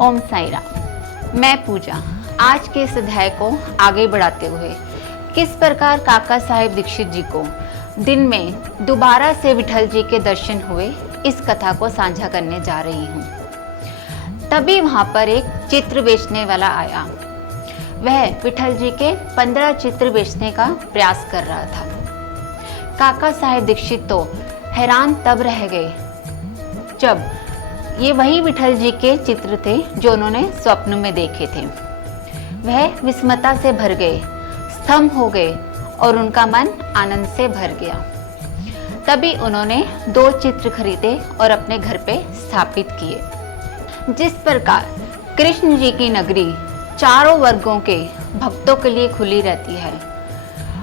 ओम साई राम। मैं पूजा आज के इस अध्याय को आगे बढ़ाते हुए किस प्रकार काका साहेब दीक्षित जी को दिन में दोबारा से विठल जी के दर्शन हुए, इस कथा को साझा करने जा रही हूँ। तभी वहाँ पर एक चित्र बेचने वाला आया। वह विठल जी के 15 चित्र बेचने का प्रयास कर रहा था। काका साहेब दीक्षित तो हैरान तब रह गए जब ये वही विठल जी के चित्र थे जो उन्होंने स्वप्न में देखे थे। वह विस्मता से भर गए, स्तंभ हो गए और उनका मन आनंद से भर गया। तभी उन्होंने 2 चित्र खरीदे और अपने घर पे स्थापित किए। जिस प्रकार कृष्ण जी की नगरी चारों वर्गों के भक्तों के लिए खुली रहती है,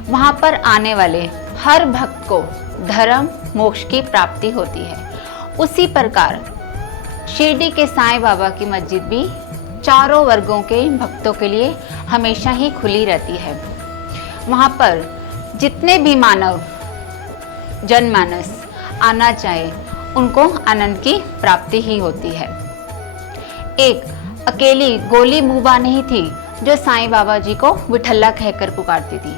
वहाँ पर आने वाले हर भक्त को धर्म मोक्ष की प्राप्ति होती है, उसी प्रकार शिरडी के साईं बाबा की मस्जिद भी चारों वर्गों के भक्तों के लिए हमेशा ही खुली रहती है। वहाँ पर जितने भी मानव जनमानस आना चाहे, उनको आनंद की प्राप्ति ही होती है। एक अकेली गोली मूबा नहीं थी जो साईं बाबा जी को विठल्ला कहकर पुकारती थी,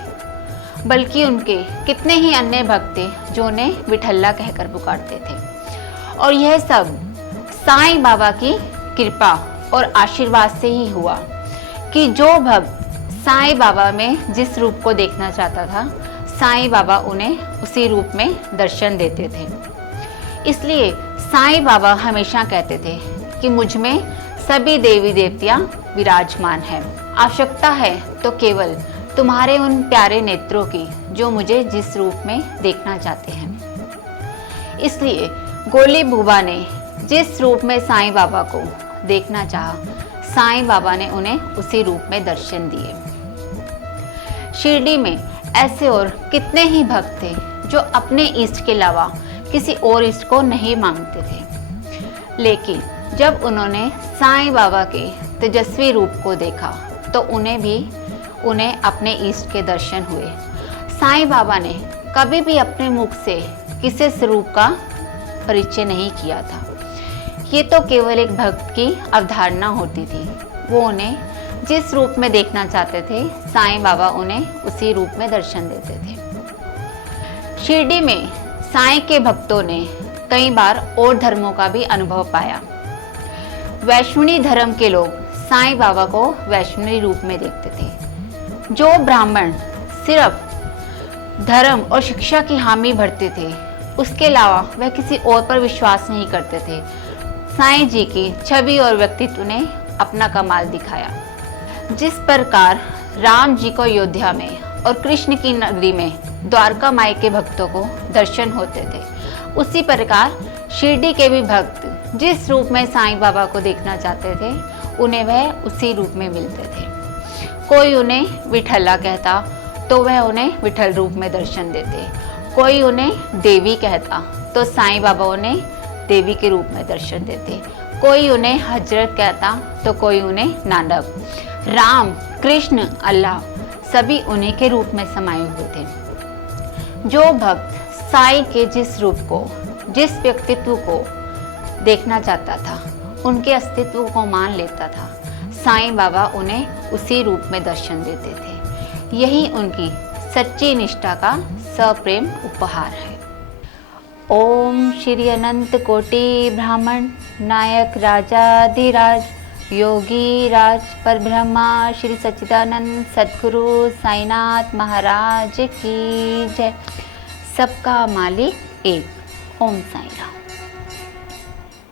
बल्कि उनके कितने ही अन्य भक्त थे जो उन्हें विठल्ला कहकर पुकारते थे। और यह सब साईं बाबा की कृपा और आशीर्वाद से ही हुआ कि जो भक्त साईं बाबा में जिस रूप को देखना चाहता था, साईं बाबा उन्हें उसी रूप में दर्शन देते थे। इसलिए साईं बाबा हमेशा कहते थे कि मुझ में सभी देवी देवतियां विराजमान हैं। आवश्यकता है तो केवल तुम्हारे उन प्यारे नेत्रों की जो मुझे जिस रूप में देखना चाहते हैं। इसलिए गोली बूबा ने जिस रूप में साईं बाबा को देखना चाहा, साईं बाबा ने उन्हें उसी रूप में दर्शन दिए। शिरडी में ऐसे और कितने ही भक्त थे जो अपने इष्ट के अलावा किसी और इष्ट को नहीं मांगते थे, लेकिन जब उन्होंने साईं बाबा के तेजस्वी रूप को देखा तो उन्हें अपने इष्ट के दर्शन हुए। साईं बाबा ने कभी भी अपने मुख से किसी स्वरूप का परिचय नहीं किया था। ये तो केवल एक भक्त की अवधारणा होती थी। वो उन्हें जिस रूप में देखना चाहते थे, साईं बाबा उन्हें उसी रूप में दर्शन देते थे। शिरडी में साईं के भक्तों ने कई बार और धर्मों का भी अनुभव पाया। वैष्णवी धर्म के लोग साईं बाबा को वैष्णवी रूप में देखते थे। जो ब्राह्मण सिर्फ धर्म और शिक्षा की हामी भरते थे, उसके अलावा वह किसी और पर विश्वास नहीं करते थे, साईं जी की छवि और व्यक्तित्व ने अपना कमाल दिखाया। जिस प्रकार राम जी को अयोध्या में और कृष्ण की नगरी में द्वारका माई के भक्तों को दर्शन होते थे, उसी प्रकार शिरडी के भी भक्त जिस रूप में साईं बाबा को देखना चाहते थे, उन्हें वह उसी रूप में मिलते थे। कोई उन्हें विठल्ला कहता तो वह उन्हें विठल रूप में दर्शन देते। कोई उन्हें देवी कहता तो साईं बाबा उन्हें देवी के रूप में दर्शन देते। कोई उन्हें हजरत कहता तो कोई उन्हें नानक। राम, कृष्ण, अल्लाह सभी उन्हीं के रूप में समाये हुए थे। जो भक्त साईं के जिस रूप को, जिस व्यक्तित्व को देखना चाहता था, उनके अस्तित्व को मान लेता था, साईं बाबा उन्हें उसी रूप में दर्शन देते थे। यही उनकी सच्ची निष्ठा का सप्रेम उपहार है। ओम श्री अनंत कोटि ब्राह्मण नायक राजाधिराज योगी राज परब्रह्मा श्री सच्चिदानंद सद्गुरु साईनाथ महाराज की जय। सबका मालिक एक। ओम साई राम।